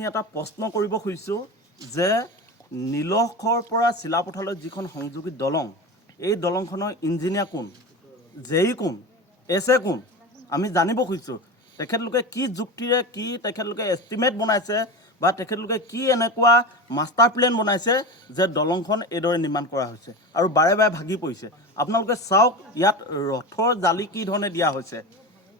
আমি এটা প্ৰশ্ন কৰিব খুজিছোঁ যে নীলখৰ পৰা চিলাপথাৰলৈ যিখন সংযোগী দলং, এই দলংখনৰ ইঞ্জিনিয়াৰ কোন, জেই কোন, এছে কোন, আমি জানিব খুজিছোঁ। তেখেতলোকে কি যুক্তিৰে কি তেখেতলোকে এষ্টিমেট বনাইছে বা তেখেতলোকে কি এনেকুৱা মাষ্টাৰ প্লেন বনাইছে যে দলংখন এইদৰে নিৰ্মাণ কৰা হৈছে আৰু বাৰে বাৰে ভাগি পৰিছে। আপোনালোকে চাওক ইয়াত ৰথৰ জালি কি ধৰণে দিয়া হৈছে।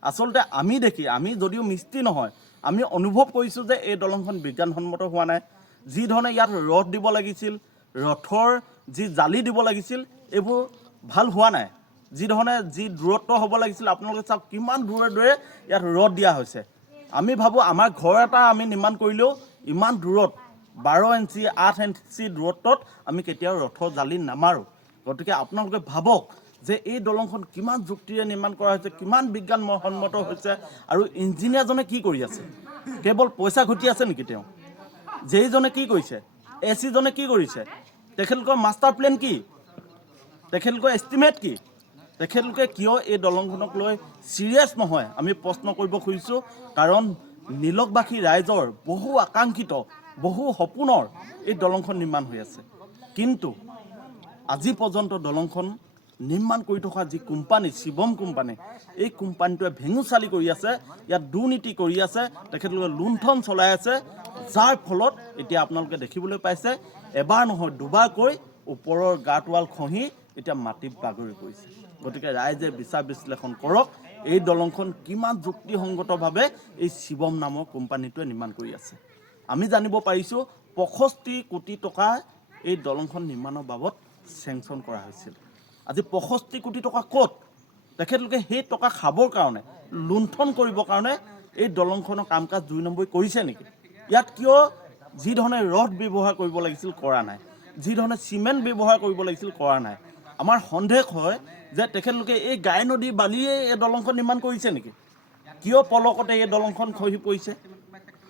আচলতে আমি যদিও মিস্ত্ৰী নহয়, আমি অনুভৱ কৰিছোঁ যে এই দলংখন বিজ্ঞানসন্মত হোৱা নাই। যি ধৰণে ইয়াত ৰথ দিব লাগিছিল, ৰথৰ যি জালি দিব লাগিছিল, এইবোৰ ভাল হোৱা নাই। যি ধৰণে যি দূৰত্ব হ'ব লাগিছিল, আপোনালোকে চাওক কিমান দূৰে দূৰে ইয়াত ৰথ দিয়া হৈছে। আমি ভাবোঁ আমাৰ ঘৰ এটা আমি নিৰ্মাণ কৰিলেও ইমান দূৰত 12 ইঞ্চি 8 ইঞ্চি দূৰত্বত আমি কেতিয়াও ৰথৰ জালি নামাৰোঁ। গতিকে আপোনালোকে ভাবক যে এই দলংখন কিমান যুক্তিৰে নিৰ্মাণ কৰা হৈছে, কিমান বিজ্ঞানসন্মত হৈছে আৰু ইঞ্জিনিয়াৰজনে কি কৰি আছে। কেৱল পইচা ঘটি আছে নেকি তেওঁ? জেইজনে কি কৰিছে, এচিজনে কি কৰিছে, তেখেতলোকৰ মাষ্টাৰ প্লেন কি, তেখেতলোকৰ এষ্টিমেট কি, তেখেতলোকে কিয় এই দলংখনক লৈ চিৰিয়াছ নহয় আমি প্ৰশ্ন কৰিব খুজিছোঁ। কাৰণ নীলকবাসী ৰাইজৰ বহু আকাংক্ষিত বহু সপোনৰ এই দলংখন নিৰ্মাণ হৈ আছে। কিন্তু আজি পৰ্যন্ত দলংখন নিৰ্মাণ কৰি থকা যি কোম্পানী শিৱম কোম্পানী, এই কোম্পানীটোৱে ভেঙুচালি কৰি আছে, ইয়াত দুৰ্নীতি কৰি আছে, তেখেতলোকে লুণ্ঠন চলাই আছে। যাৰ ফলত এতিয়া আপোনালোকে দেখিবলৈ পাইছে এবাৰ নহয় দুবাৰকৈ ওপৰৰ গাঁতৱাল খহি এতিয়া মাটিত বাগৰি পৰিছে। গতিকে ৰাইজে বিচাৰ বিশ্লেষণ কৰক এই দলংখন কিমান যুক্তিসংগতভাৱে এই শিৱম নামৰ কোম্পানীটোৱে নিৰ্মাণ কৰি আছে। আমি জানিব পাৰিছোঁ 65 কোটি টকা এই দলংখন নিৰ্মাণৰ বাবদ চেংচন কৰা হৈছিল। আজি 65 কোটি টকা ক'ত? তেখেতলোকে সেই টকা খাবৰ কাৰণে, লুণ্ঠন কৰিবৰ কাৰণে এই দলংখনৰ কাম কাজ 2 নম্বৰ কৰিছে নেকি? ইয়াত কিয় যি ধৰণে ৰথ ব্যৱহাৰ কৰিব লাগিছিল কৰা নাই, যি ধৰণে চিমেণ্ট ব্যৱহাৰ কৰিব লাগিছিল কৰা নাই। আমাৰ সন্দেহ হয় যে তেখেতলোকে এই গাই নদী বালিয়ে এই দলংখন নিৰ্মাণ কৰিছে নেকি? কিয় পলকতে এই দলংখন খহি পৰিছে?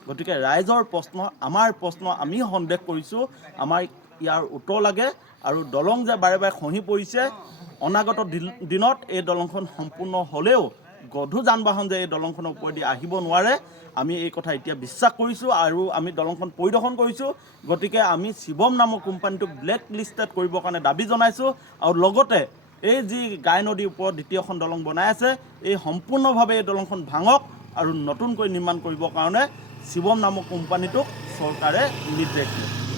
গতিকে ৰাইজৰ প্ৰশ্ন, আমাৰ প্ৰশ্ন, আমি সন্দেহ কৰিছোঁ, আমাৰ ইয়াৰ উত্তৰ লাগে। আৰু দলং যে বাৰে বাৰে খহি পৰিছে, অনাগত দিনত এই দলংখন সম্পূৰ্ণ হ'লেও গধুৰ যান বাহন যে এই দলংখনৰ ওপৰেদি আহিব নোৱাৰে, আমি এই কথা এতিয়া বিশ্বাস কৰিছোঁ আৰু আমি দলংখন পৰিদৰ্শন কৰিছোঁ। গতিকে আমি শিৱম নামৰ কোম্পানীটোক ব্লেক লিষ্টেড কৰিবৰ কাৰণে দাবী জনাইছোঁ। আৰু লগতে এই যি গাই নদীৰ ওপৰত দ্বিতীয়খন দলং বনাই আছে, এই সম্পূৰ্ণভাৱে এই দলংখন ভাঙক আৰু নতুনকৈ নিৰ্মাণ কৰিবৰ কাৰণে শিৱম নামৰ কোম্পানীটোক চৰকাৰে নিৰ্দেশ দিয়ে।